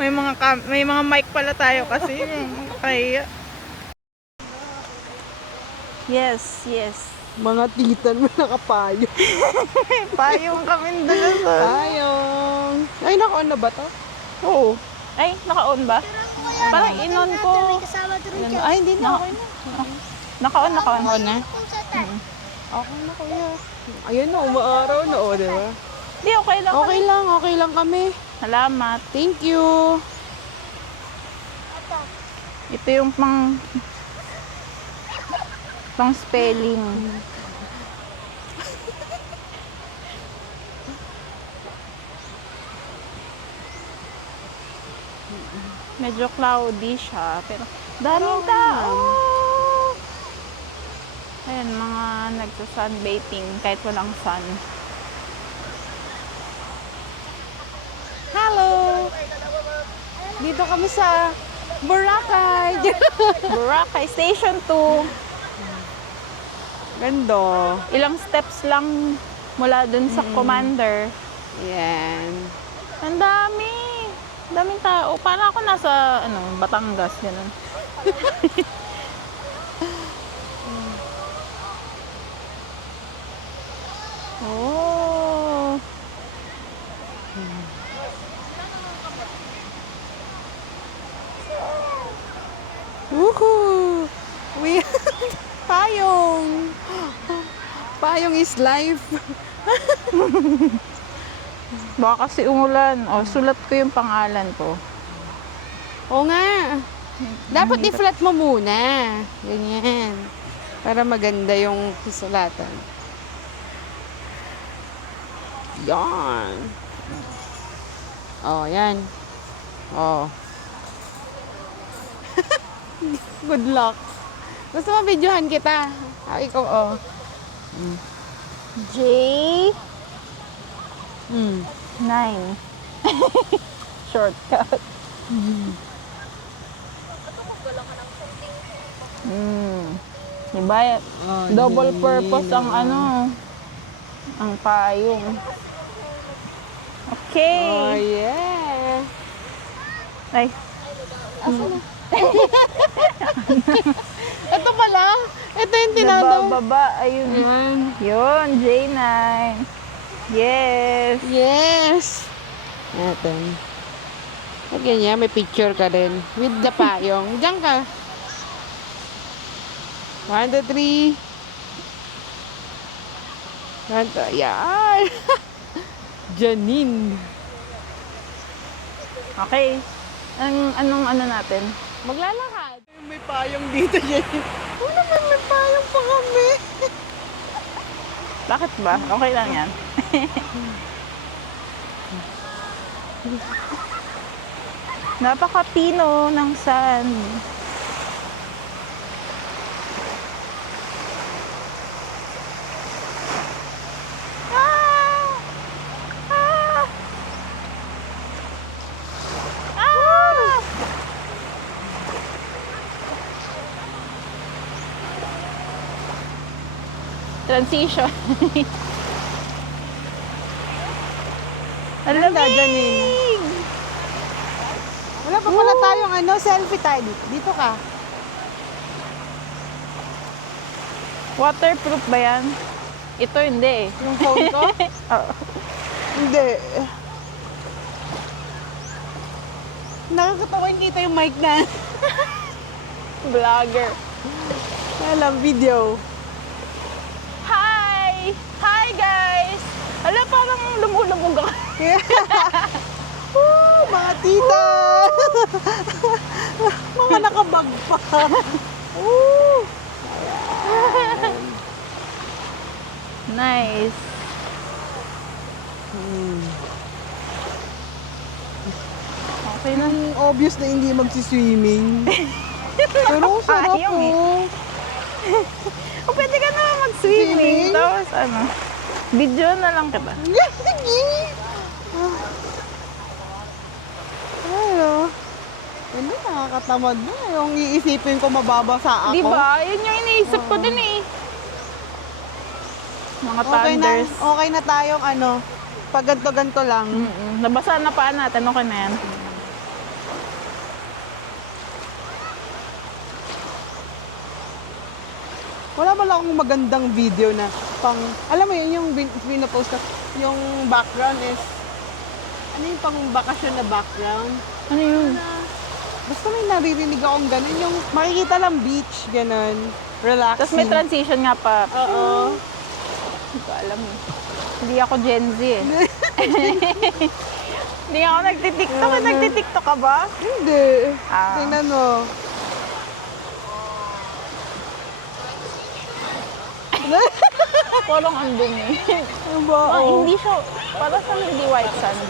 may mga mic pala tayo kasi. Kaya. Yes, yes. Mga titan mo nakapayo. Payong kami dala sa... Payong. Ay, naka-on na ba to? Oo. Ay, naka-on ba? Parang in-on ko. Ay, hindi na. Okay na. Naka-on. On na? Okay na, kuya. Ayun na, umaaraw na, o, diba? Di, okay lang. Okay lang kami. Salamat. Thank you. Ito yung pang spelling. Medyo cloudy siya, pero daming tao. Ayan, mga nagsa-sunbathing kahit walang sun. Hello. Dito kami sa Boracay. Boracay Station 2. Ganda. Ilang steps lang mula dun sa Commander. Yan. Ang daming tao. Parang ako nasa Batangas, ganun. Oh. Woohoo! Payong! Payong is life. Baka kasi umulan. O, sulat ko yung pangalan ko. Oo nga. Dapat i-flat mo muna. Ganyan. Para maganda yung susulatan. Yan. Oh, yan. Oh. Good luck. Gusto mo videohan kita? Ah, ikaw, oh. J9. Shortcut. Diba? Oh, Double Nina. purpose ang ang payong. Okay. Oh, yeah. Ay. Ito pala. Ito yung tinadaw. Nabababa. Ayun. Ayan. Yun, J9. Yes. Yes. Ito. Ganyan, may picture ka din. With the payong. Diyan ka. 1, 2, 3. Ayan. Janine. Okay. Anong natin? Maglalakad. May payong dito, Janine. Oo naman, may payong pa kami. Bakit ba? Okay lang yan. Napaka-pino ng sun. Ah! Ah! Ah! Transition. Ang Ganda, lamig! Janine. Wala pa pala tayong selfie tayo dito. Dito ka. Waterproof ba yan? Ito hindi eh. Yung phone ko? Oo. Hindi. Nakakatawa kita yung mic na. Vlogger. Alam, video. Hi! Hi guys! Ala, parang lumulubog ako. Woo, mga tita! Mga nakabag pa. Woo! Nice. Okay na. Obvious na hindi magsiswimming. Pero sarap Ayaw po. O, pwede ka naman mag-swimming. Swimming? Tapos video na lang kita. Ano? Hindi, nakakatamad na. Yung iisipin ko mababasa ako. Diba? Yun yung iniisip ko din eh. Mga Okay na, thunders. okay na tayong pag ganto-ganto lang. Nabasa na paa natin. Okay na yan. Wala ba lang akong magandang video na pang, alam mo yun, yung pinapost na, yung background is, ano yung pang bakasyon na background? Ano yun? Basta may naririnig akong ganun, yung makikita lang beach, ganun, relaxing. Tapos may transition nga pa. Oo. Hindi ko alam eh. Hindi ako Gen Z eh. Hindi ako nagtitiktok. Nagtitiktok ka ba? Hindi. Ah. Tingnan mo. Parang ang dumi. Ano ba? Oh. Hindi siya, para sa hindi white sand.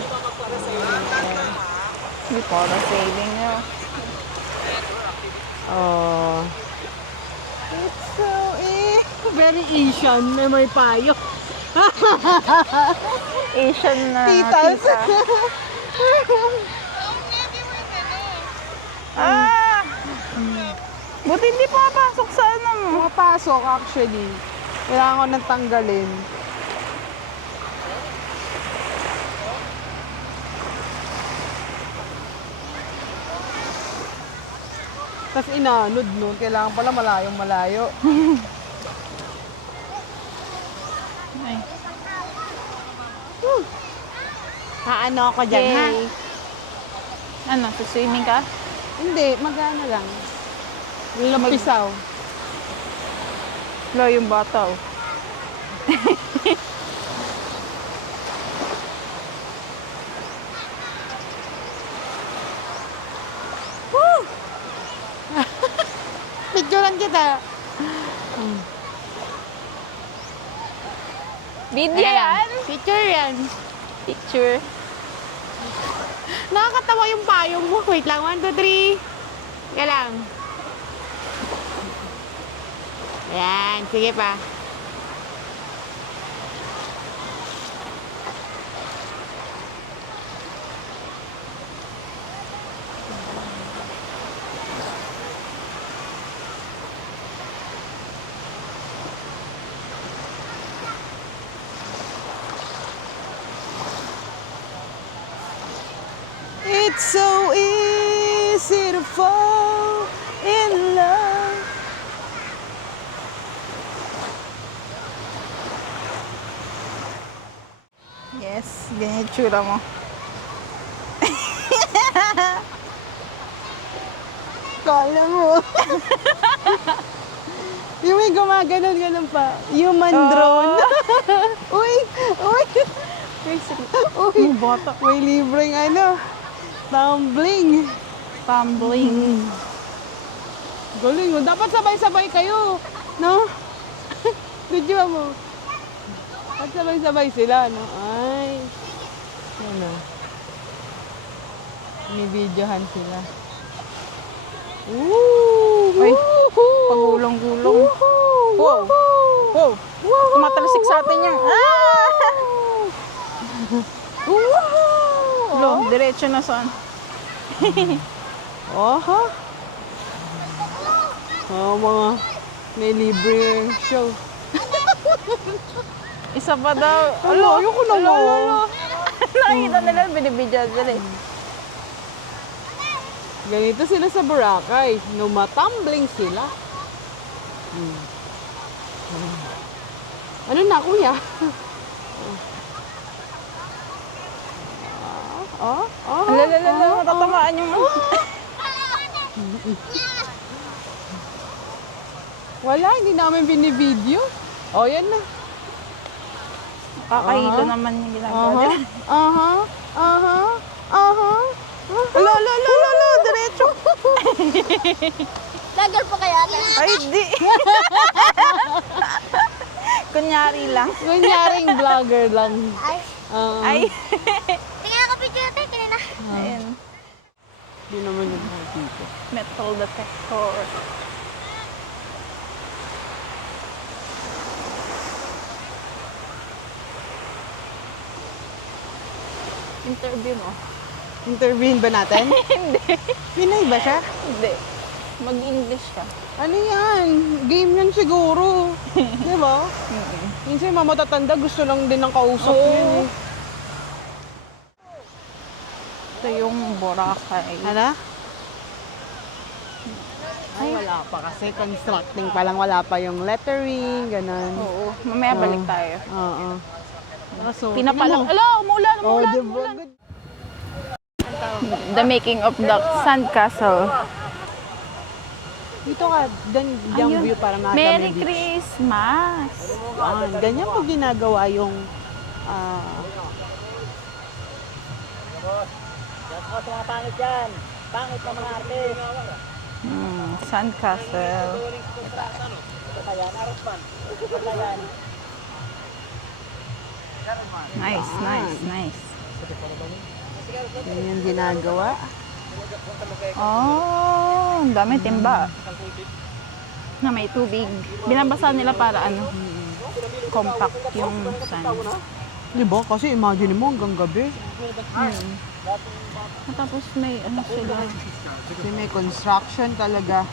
Hindi para sailing nyo. Oh. It's so very Asian na may payo. Asian na Titas. tita. Ah! Buti hindi pumapasok sa ano mo. Pumapasok actually. Kailangan ko nang tanggalin. Tapos inanod nun. Kailangan pala malayong malayo. Ay. Ano ako dyan, ha? Yay. Ano, swimming ka? Hindi, magana lang. Lampisaw. Lo, yung bata oh. Picturean kita. Video yan? Picture yan. Picture. Nakakatawa yung payong mo. Wait lang, 1, 2, 3. Kaya lang. Ayan, sige pa. It's so easy to fall in love. Yes, ganyan yung tsura mo. Kala mo. Yung may gumaganon-ganon pa. Human drone. Uy! Uy! Uy! Yung bata. May libreng ano. Tumbling. Tumbling. Galing mo. Dapat sabay-sabay kayo. No? Video mo. Dapat sabay-sabay sila, no? Ay. Ano? May videohan sila. Woo! Ay, Woohoo! pagulong-gulong. Woohoo! Wow. Woohoo! Wow! Tumatalsik sa atin yung... Ah! Woohoo! Lo, diretso na saan? Oha! Mga may libre show. Isa pa daw. Alo, ayoko na mo. Nakikita nila, binibidyo nila eh. Ganito sila sa Boracay. Numatumbling sila. Ano na, kuya? Alalala, matatamaan yung... Wala, hindi namin binibideo. Oh, yan na. Kakahilo naman yung ginagawa nila. Lo, diretso. Vlogger po kaya ate? Ay, di. Kunyari lang. Kunyaring vlogger lang. Ay, Ay. tingnan ako picture ate, kanina. Ayun. Hindi naman yung dito. Metal detector. Interview mo? Interviewin ba natin? Hindi. Pinay ba siya? Hindi. Mag-English ka. Ano yan? Game yan siguro. Di ba? Minsan yung mga matatanda gusto lang din ng kausap Oo. yun eh. Ito yung Boracay. Ano? Ay, wala pa kasi. Constructing pa lang. Wala pa yung lettering, ganun. Oo. Mamaya balik tayo. Oo. So, Pinapalam. Ala, umulan, Oh, umulan, diba? umulan. The making of the sandcastle. Dito ka, yung Ayun. view para makita Merry mo yung beach. Christmas! Ganyan po ginagawa yung Sandcastle. Nice, nice, nice. ganyan ginagawa. Oh, ang dami timba. Na may tubig. Binabasa nila para ano, compact yung sand. Diba? Kasi imagine mo hanggang gabi. Tapos may ano sila. Kasi may construction talaga.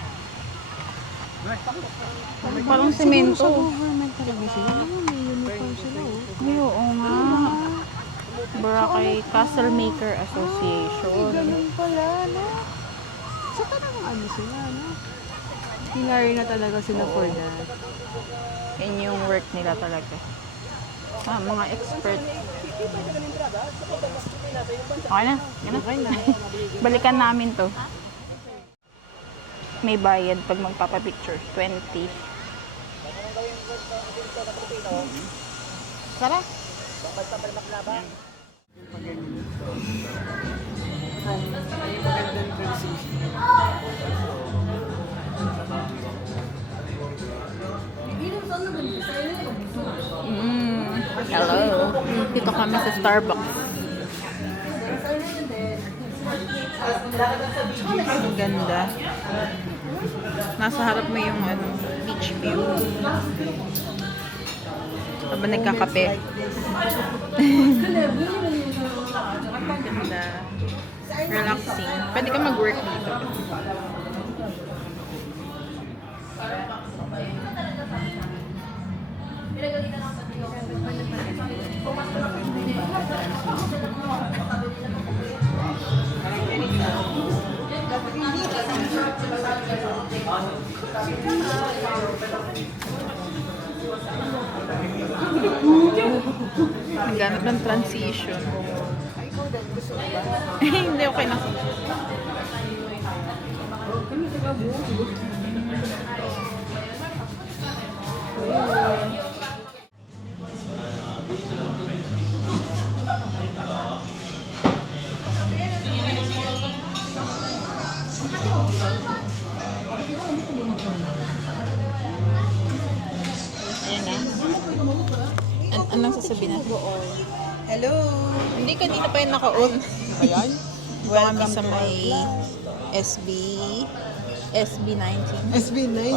Parang semento. Sa government talaga sila. May uniform sila Ay, oo nga. Boracay Castle Maker Association. Ganun pala, no? So, talagang ano sila, no? Hinari na talaga sila for that. Yan yung work nila talaga. Mga expert. Okay na. Yan na. Okay na. Balikan namin to. May bayad pag magpapapicture. 20. Tara. Hello. Dito kami sa Starbucks. Ang ganda. Nasa harap mo yung ano, beach view. Habang nagkakape. Ang ganda. Relaxing. Pwede ka mag-work dito. Naghanap ng transition. Hindi, okay na. Anong sasabihin natin? Hello. Hindi, kanina pa yung naka-on. Ayan. Welcome sa may SB19. SB19.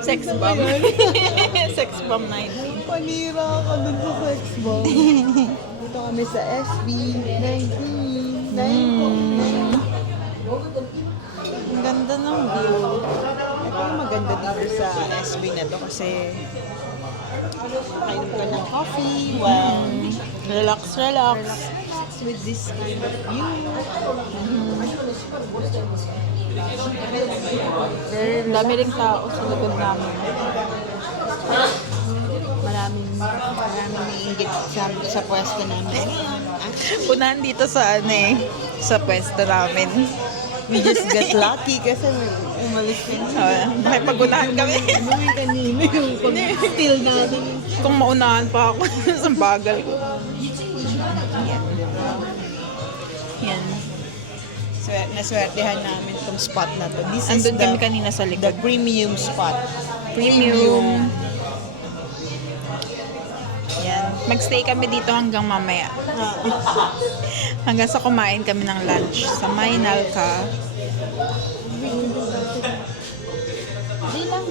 Sex bomb. Sex bomb 19. Panira ka dun sa sex bomb. Dito kami sa SB19. Ang ganda ng view. Ito yung maganda dito sa SB na to kasi kain ka ng coffee, Relax, relax. with this kind of view. Ang dami ring tao sa likod namin. Maraming naiingit sa pwesto namin. Unahan dito sa ano eh, sa pwesto namin. We just got lucky kasi umalis ka na. Nakipag-unahan kami. Ano yung kanina yung pag-steal natin. Kung maunahan pa ako sa bagal ko. Yan. Yan. Naswertehan namin itong spot na to. This is Andun kami kanina sa the likod. premium spot. Premium. Yan. Magstay kami dito hanggang mamaya. Hanggang sa kumain kami ng lunch sa Maynalca. Di lang.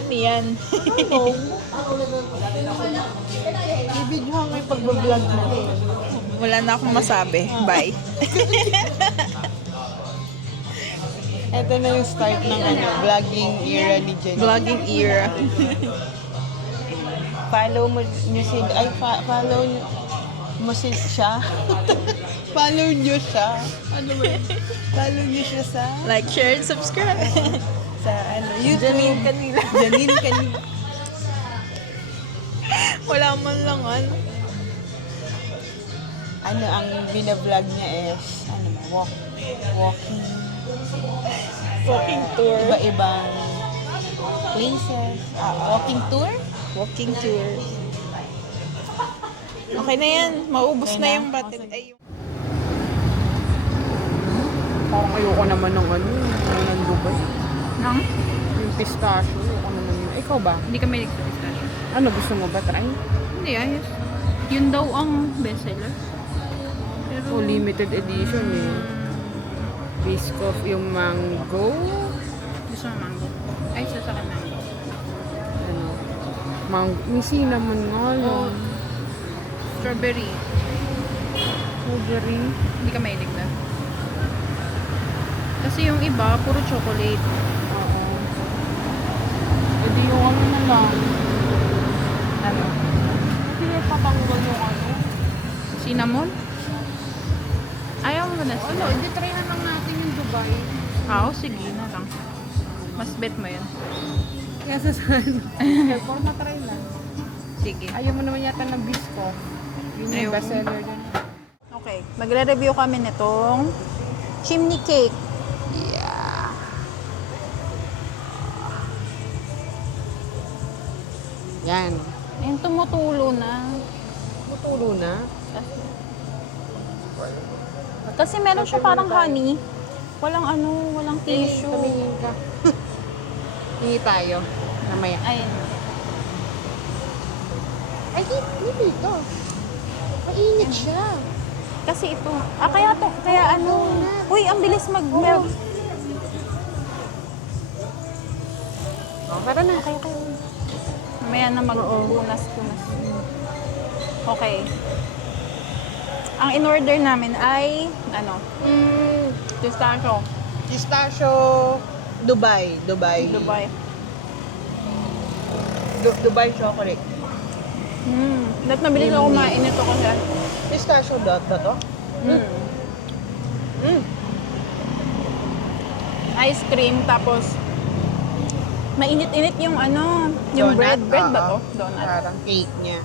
Ano yan? Ibigyan mo yung pag-vlog mo. Wala na akong masabi. Bye. Ito na yung start ng vlogging era ni Jenny. Vlogging era. Follow mo nyo si... Ay, follow nyo mo si siya. Follow nyo siya. Ano ba yun? Follow nyo siya sa... Like, share, and subscribe. Sa YouTube. Janine Kanila. Janine Kanila. Wala man lang ano. Ano, ang binablog niya is, walking. Walking tour. Iba-ibang places. Walking tour? Walking tour. Okay na yan. Maubos Okay na na? yung battery. Ay, Parang ayoko naman ng ng Dubai. nang? Yung pistachio, ayoko naman yun. Ikaw ba? Hindi ka may pistachio. Ano, gusto mo ba? Try? Hindi, ayos. Yun daw ang bestseller. Pero, Oh, limited edition eh. Biscoff, yung mango. gusto mo mango. Ay, sasakan mango. Ano? Mango. May cinnamon nga Oh, yun. strawberry. Strawberry. Hindi ka mahilig na. Kasi yung iba, puro chocolate. Oo. E di yung ano na lang. Ano? Hindi yung patanggal yung ano. Cinnamon? Ayaw mo na Ano, sila. hindi try na lang natin yung Dubai. Sige na lang. Mas bet mo yun. Kaya sa ano. Therefore, matry lang. Sige. Ayaw mo naman yata ng Biscoff. Yun yung Ayoko. bestseller din. Okay. Magre-review kami nitong chimney cake. Yeah. Yan. Ayun, tumutulo na. Mutulo na. Kasi meron siya parang honey. Walang walang tissue. Tumingin ka. Hingi tayo. Namaya. Ayun. Ay, hindi dito. Mainit siya. Kasi ito. Kaya Uy, ang bilis mag-melt. Oh, tara na. Okay. Mamaya na magpunas. Okay. Ang in-order namin ay, pistachio. Pistachio Dubai. Dubai. Dubai chocolate. Dapat nabilis ako kumain ito kasi. Pistachio dot ba to? Ice cream, tapos mainit-init yung yung Donut, bread. Bread ba to? oo. Donut. Parang cake niya.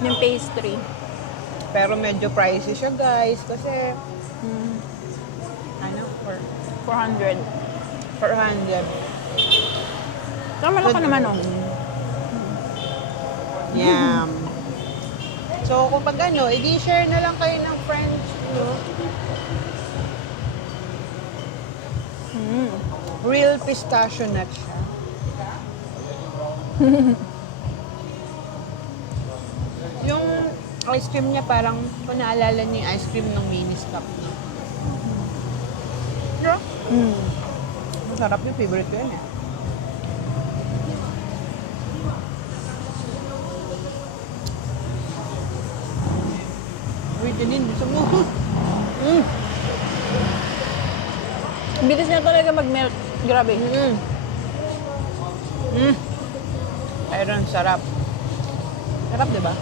Yung pastry. Pero medyo pricey siya guys kasi ano, 400. 400. So, malaki naman, oh. Yum. So, kung pag edi share na lang kayo ng friends, no? Real pistachio nut siya. Yung ice cream niya parang, kung naalala niyo yung ice cream ng mini stop, no? Yeah. Masarap yung favorite ko yun eh. Uy, Janine, gusto mo? Bilis niya talaga mag-melt. Grabe. Ayun, sarap. Sarap, di ba?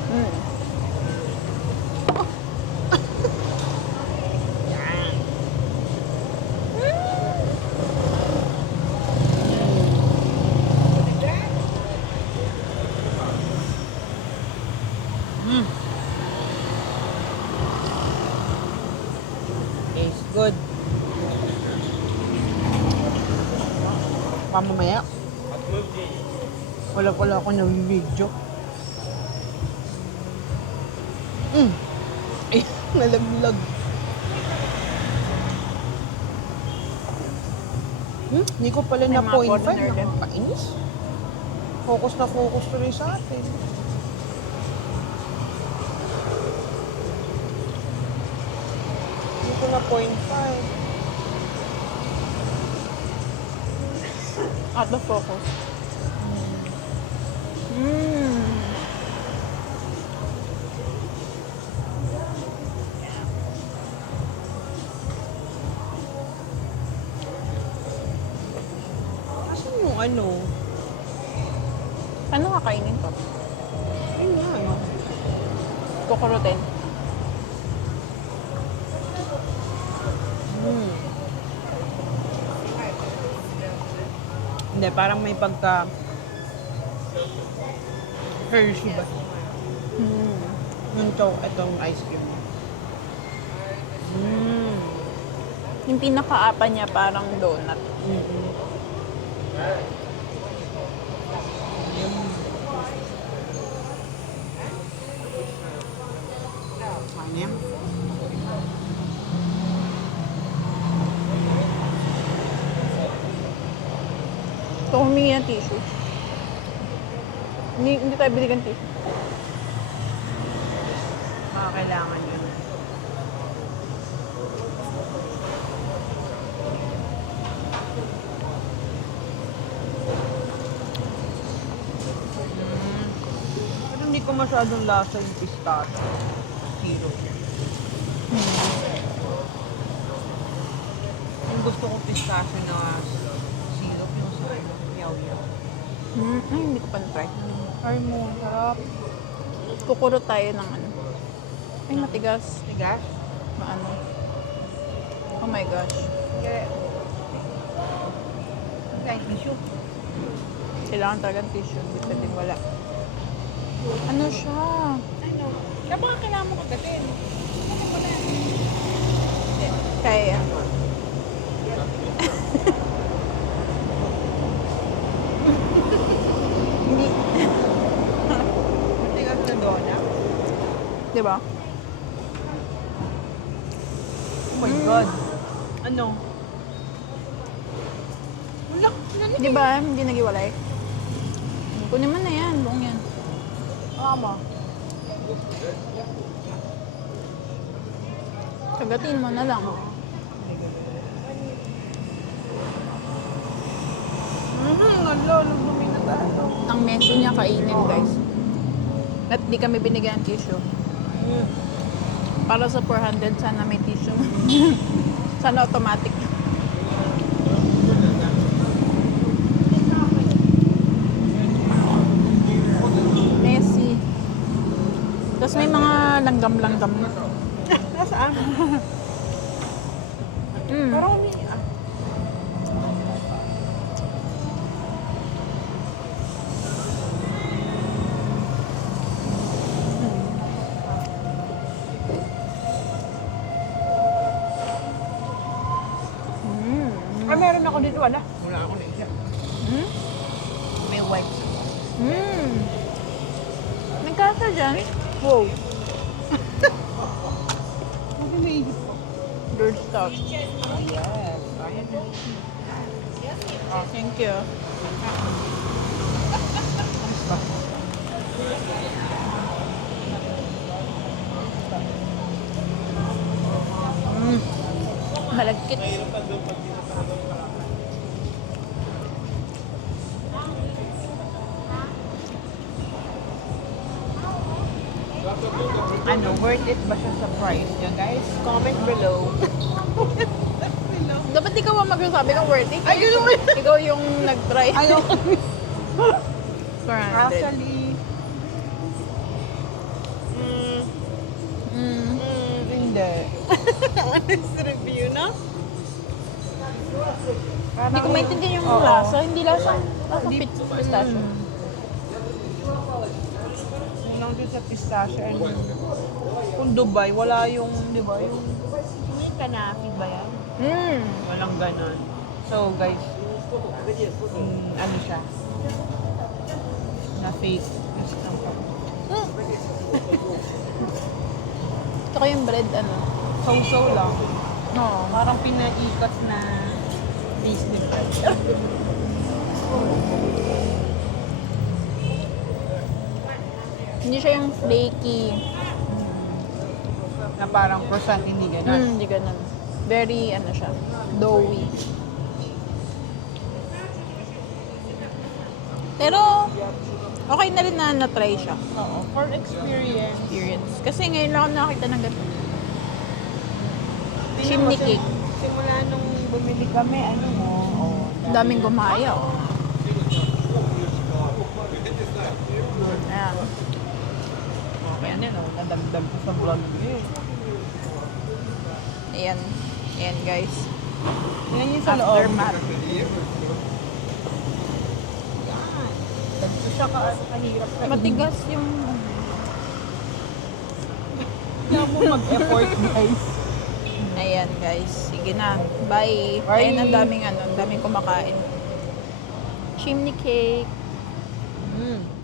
Yan. Tastes good. Pamamaya. Wala ako ng video. Ay, nalaglag. Hindi ko pala May na mga 0.5. partner din. Nakakainis. Focus na focus tuloy sa atin. Hindi ko na 0.5. Out of focus. yung ano. Ano kakainin to? Ayun nga, ano. Kukurutin. Hindi, parang may pagka Hershey ba? Yung itong ice cream. Yung pinakaapa niya parang donut. Ano yan? Ito humingi ng tissue. Hindi tayo binigyan tissue. Kailangan yun. Pero hindi ko masyadong lasa yung pistachio. Syrup. Yung gusto ko pistachio na syrup, yung sa yaw-yaw. Ay, hindi ko pa na-try. Try mo, sarap. Kukurot tayo ng ano. Ay, matigas. Tigas? Maano. Oh my gosh. Kahit tissue. Kailangan talaga ng tissue. Hindi pwedeng wala. Ano siya? Ano? Kaya baka kailangan mo kagatin. Kaya. Hindi. Matigas na donut. Diba? Oh my God. Ano? Wala. Diba? Hindi nagiwalay. Kunin mo na yan. Buong yan. Tama. Kagatin mo na lang. Nalulumi na tayo. Ang messy niya kainin, guys. At di kami binigyan ng tissue. Para sa 400, sana may tissue. Sana automatic. Messy. Tapos may mga langgam-langgam. Nasaan? Parang meron ako dito, wala. Wala ako na isa. May white. Nagkasa dyan. Wow. Ano naisip ko? Good stuff. Yes. Ayan na. Oh, thank you. Malagkit. Ano, worth it ba siya sa price niya, guys? Comment below. Dapat ikaw ang magsasabi ng worth it. Ay, yun naman. Ikaw yung nag-try. Ayaw. 400. Actually, hindi. Honest review, no? Hindi ko maintindihan yung lasa. Hindi lasa. Pistachio. Lang din sa pistachio and kung Dubai, wala yung, di ba, yung kanaki ba yan? Walang ganon. So, guys, ano siya? Na fake. Tsaka yung bread, ano? So-so lang. Oo. Parang pinaikat na Disney bread. Hindi siya yung flaky. Na parang croissant, hindi ganon. Hindi ganun. Very, ano siya, doughy. Pero, okay na rin na na-try siya. Oo, for experience. Kasi ngayon lang ako nakakita ng ganun. Tingnan Chimney mo, cake. Simula nung bumili kami, ano mo, Ang daming gumaya, oh. niya, no? Nadagdag ko sa vlog niya. Ayan. Ayan, guys. Yan yung sa loob. Aftermath. Ganito siya kahirap na. Matigas yung... Kaya mo mag-effort, guys. Ayan, guys. Sige na. Bye. Bye. Ayan, ang daming kumakain. Chimney cake. Mm.